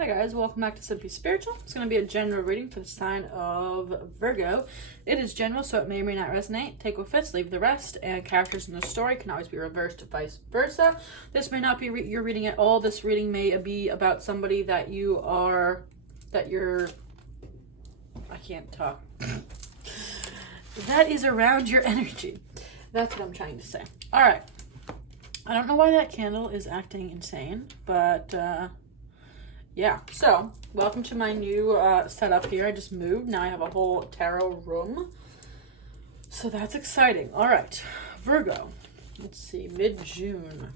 Hi guys, welcome back to Simply Spiritual. It's going to be a general reading for the sign of Virgo. It is general, so it may or may not resonate. Take what fits, leave the rest, and characters in the story can always be reversed, vice versa. This may not be your reading at all. This reading may be about somebody I can't talk. That is around your energy. That's what I'm trying to say. All right. I don't know why that candle is acting insane, but yeah, so welcome to my new setup here. I just moved. Now I have a whole tarot room. So that's exciting. All right, Virgo. Let's see, mid-June.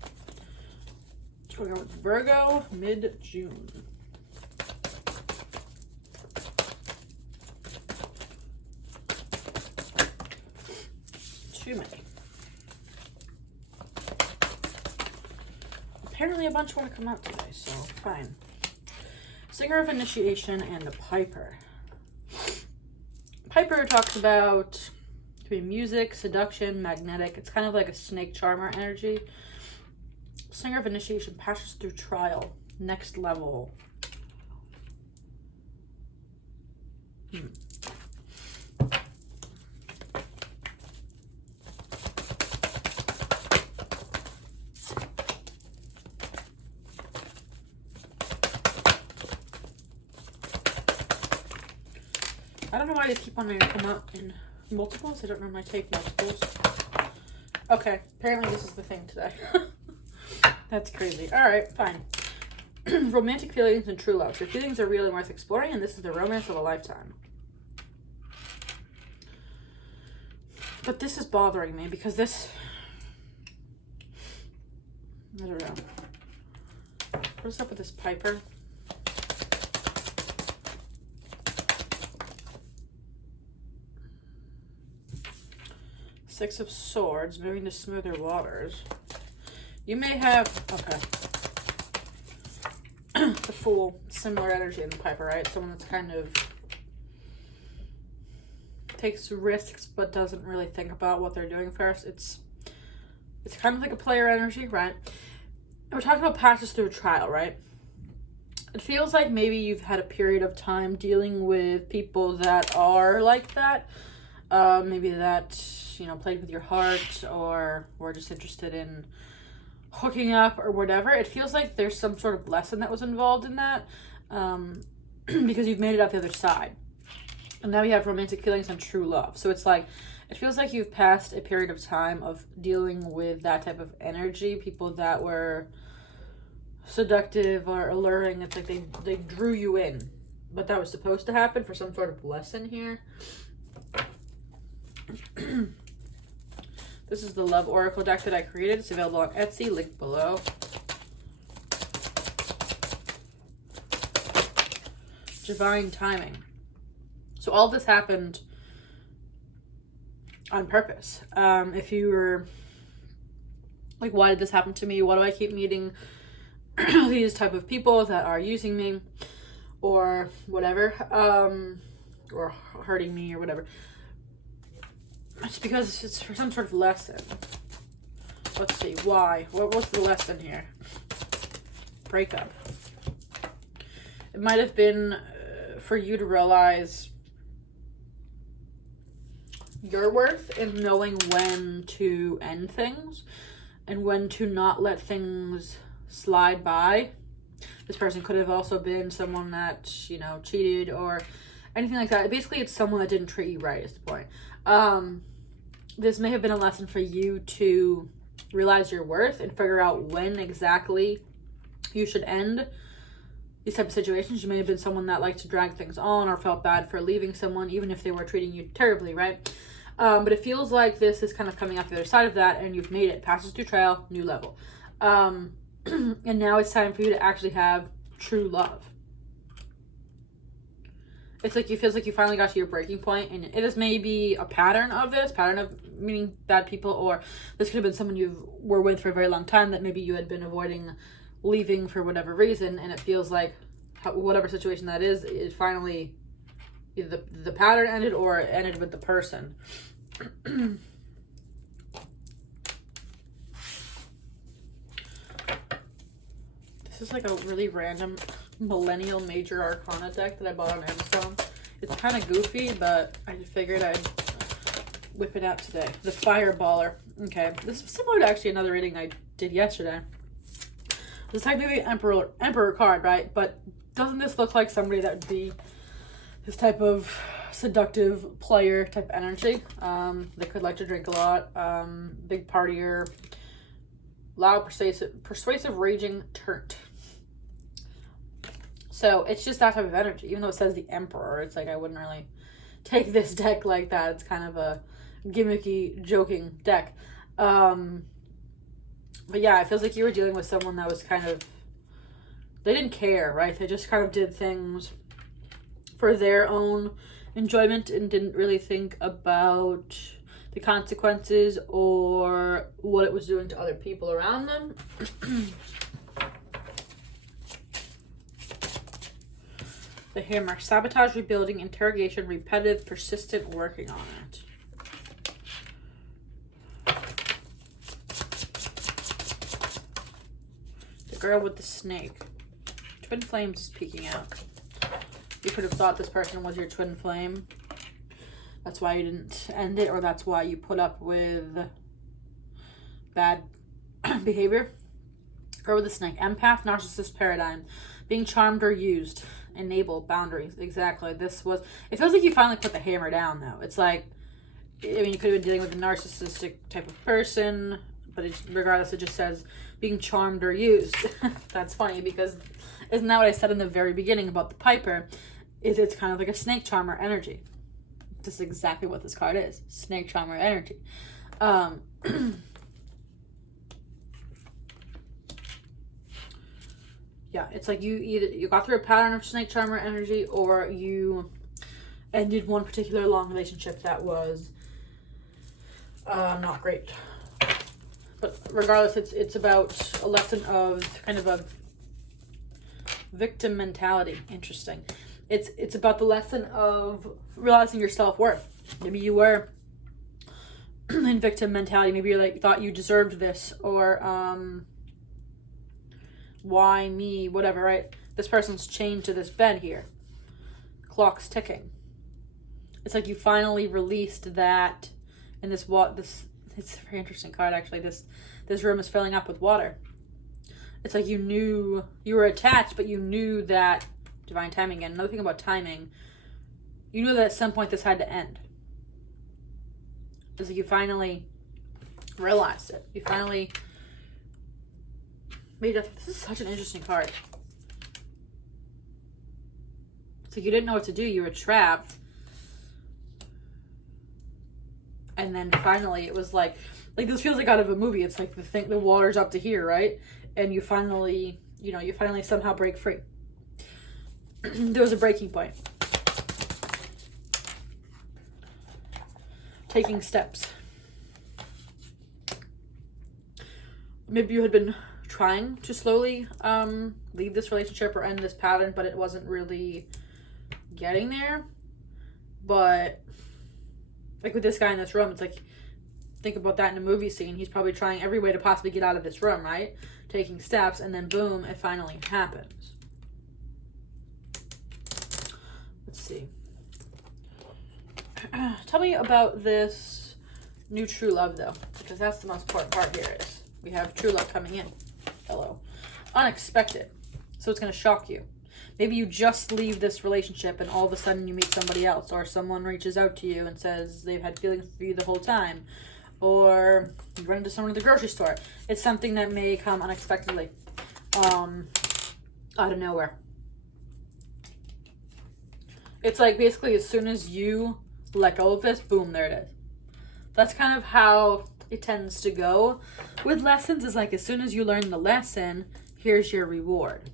We're going with Virgo, mid-June. Too many. Apparently a bunch want to come out today, so fine. Singer of Initiation and the Piper. Piper talks about between music, seduction, magnetic. It's kind of like a snake charmer energy. Singer of Initiation passes through trial. Next level. I don't know why they keep wanting to come out in multiples. I don't normally take multiples. Okay, apparently this is the thing today. That's crazy. All right, fine. Romantic feelings and true love. Your feelings are real and worth exploring, and this is the romance of a lifetime. But this is bothering me because this... I don't know. What's up with this Piper? Six of Swords, moving to smoother waters. You may have, okay. The Fool, similar energy in the Piper, right? Someone that's kind of takes risks but doesn't really think about what they're doing first. It's kind of like a player energy, right? And we're talking about passes through a trial, right? It feels like maybe you've had a period of time dealing with people that are like that. Maybe that, you know, played with your heart or were just interested in hooking up or whatever. It feels like there's some sort of lesson that was involved in that because you've made it out the other side. And now you have romantic feelings and true love. So it's like, it feels like you've passed a period of time of dealing with that type of energy. People that were seductive or alluring. It's like they drew you in. But that was supposed to happen for some sort of lesson here. This is the Love Oracle deck that I created. It's available on Etsy, link below. Divine timing. So all this happened on purpose. If you were like, why did this happen to me? Why do I keep meeting these type of people that are using me or whatever, or hurting me or whatever? It's because it's for some sort of lesson. Let's see, why? What was the lesson here? Breakup. It might have been for you to realize your worth in knowing when to end things and when to not let things slide by. This person could have also been someone that, you know, cheated or anything like that. Basically, it's someone that didn't treat you right is the point. This may have been a lesson for you to realize your worth and figure out when exactly you should end these type of situations. You may have been someone that liked to drag things on or felt bad for leaving someone, even if they were treating you terribly, right? But it feels like this is kind of coming off the other side of that, and you've made it. Passes through trial, new level. And now it's time for you to actually have true love. It's like, it feels like you finally got to your breaking point, and it is maybe a pattern of meaning bad people, or this could have been someone you were with for a very long time that maybe you had been avoiding leaving for whatever reason, and it feels like whatever situation that is, it finally, either the pattern ended or it ended with the person. This is like a really random Millennial Major Arcana deck that I bought on Amazon. It's kind of goofy, but I just figured I'd whip it out today. The Fireballer. Okay, this is similar to actually another reading I did yesterday. This is technically an Emperor card, right? But doesn't this look like somebody that would be this type of seductive player type energy? They could like to drink a lot. Big partier. Loud, persuasive, raging, turnt. So it's just that type of energy. Even though it says the Emperor, it's like I wouldn't really take this deck like that. It's kind of a gimmicky, joking deck. But yeah, it feels like you were dealing with someone that was kind of, they didn't care, right? They just kind of did things for their own enjoyment and didn't really think about the consequences or what it was doing to other people around them. The Hammer. Sabotage, rebuilding, interrogation, repetitive, persistent, working on it. The Girl with the Snake. Twin Flames is peeking out. You could have thought this person was your twin flame. That's why you didn't end it, or that's why you put up with bad behavior. Girl with the Snake. Empath, narcissist paradigm. Being charmed or used. Enable boundaries. Exactly. This was, it feels like you finally put the hammer down though. It's like, I mean, you could have been dealing with a narcissistic type of person, but regardless, it just says being charmed or used. That's funny because isn't that what I said in the very beginning about the Piper? It's kind of like a snake charmer energy. This is exactly what this card is. Snake charmer energy. Yeah, it's like you got through a pattern of snake charmer energy, or you ended one particular long relationship that was not great. But regardless, it's about a lesson of kind of a victim mentality. Interesting. It's about the lesson of realizing your self-worth. Maybe you were in victim mentality. Maybe you thought you deserved this, or why me, whatever, right? This person's chained to this bed here. Clock's ticking. It's like you finally released that, and it's a very interesting card actually. This room is filling up with water. It's like you knew you were attached, but you knew that divine timing again. Another thing about timing, you knew that at some point this had to end. It's like you finally realized it. You finally made it. This is such an interesting card. It's like you didn't know what to do. You were trapped. And then finally it was like this feels like out of a movie. It's like the water's up to here, right? And you finally somehow break free. There was a breaking point. Taking steps. Maybe you had been trying to slowly leave this relationship or end this pattern, but it wasn't really getting there. But like with this guy in this room, it's like, think about that in a movie scene. He's probably trying every way to possibly get out of this room, right? Taking steps, and then boom, it finally happens. Let's see. Tell me about this new true love, though, because that's the most important part here is we have true love coming in. Hello. Unexpected. So it's going to shock you. Maybe you just leave this relationship and all of a sudden you meet somebody else, or someone reaches out to you and says they've had feelings for you the whole time, or you run into someone at the grocery store. It's something that may come unexpectedly, out of nowhere. It's like basically as soon as you let go of this, boom, there it is. That's kind of how it tends to go with lessons, is like as soon as you learn the lesson, here's your reward.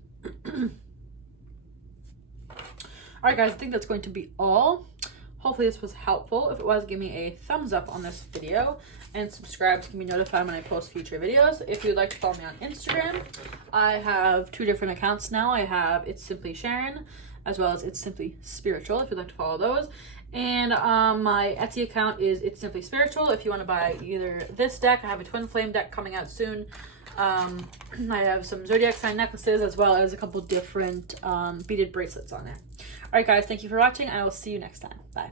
Alright guys, I think that's going to be all. Hopefully this was helpful. If it was, give me a thumbs up on this video and subscribe to be notified when I post future videos. If you'd like to follow me on Instagram, I have 2 different accounts now. I have It's Simply Sharon, as well as It's Simply Spiritual, if you'd like to follow those. And my Etsy account is It's Simply Spiritual. If you want to buy either this deck, I have a Twinflame deck coming out soon. I have some zodiac sign necklaces as well as a couple different beaded bracelets on there. All right, guys, thank you for watching. I will see you next time. Bye.